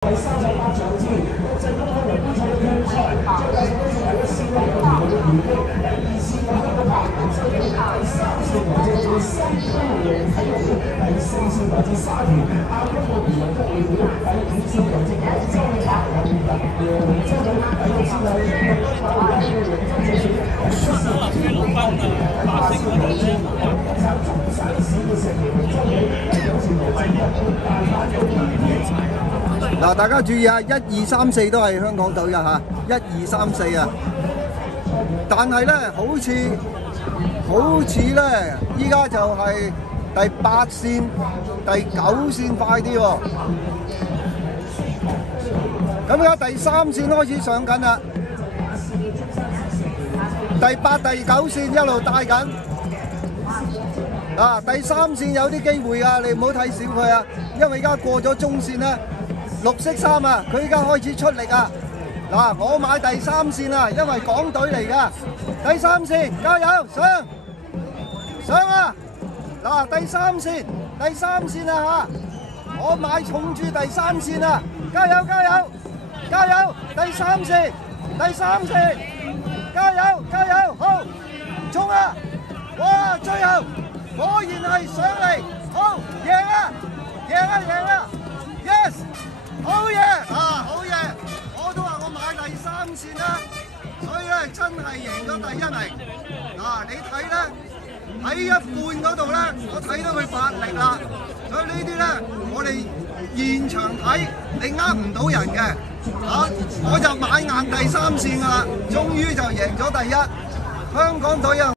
第三十八場次國際公開輪決賽嘅決賽，將繼續都係一線嘅球員嘅回擊。第二線嘅香港白雲追擊，第三線來自新疆嘅體育會，第四線來自沙田亞洲嘅漁民福利會，第五線來自廣州嘅白雲人揚州隊，第六線係香港北馬嘅揚州直選，第七線係珠海方面，第八線來自廣州中山市嘅成員州隊，第九線來自日本大阪嘅嗱，大家注意啊！1、2、3、4都係香港隊㗎嚇，1、2、3、4啊！但係咧，好似咧，依家就係第8線、第9線快啲喎。咁而家第3線開始上緊啦，第8、第9線一路帶緊。啊，第3線有啲機會啊，你唔好睇小佢啊，因為而家過咗中線啦。綠色衫啊，佢而家開始出力啊！嗱，我買第3線啊，因為港隊嚟㗎。第3線加油，上啊！嗱，第3線啊嚇，我買重注第3線啊！加油！第3線，加油！好，衝啊！哇，最後果然係上嚟，好贏啊！Yes！好嘢啊！好嘢！我都話我買第3線啦，所以咧真係贏咗第1名。嗱，你睇咧喺一半嗰度咧，我睇到佢發力啦。所以呢啲咧，我哋現場睇你呃唔到人嘅嚇，我就買硬第3線㗎啦，終於就贏咗第1。香港隊啊！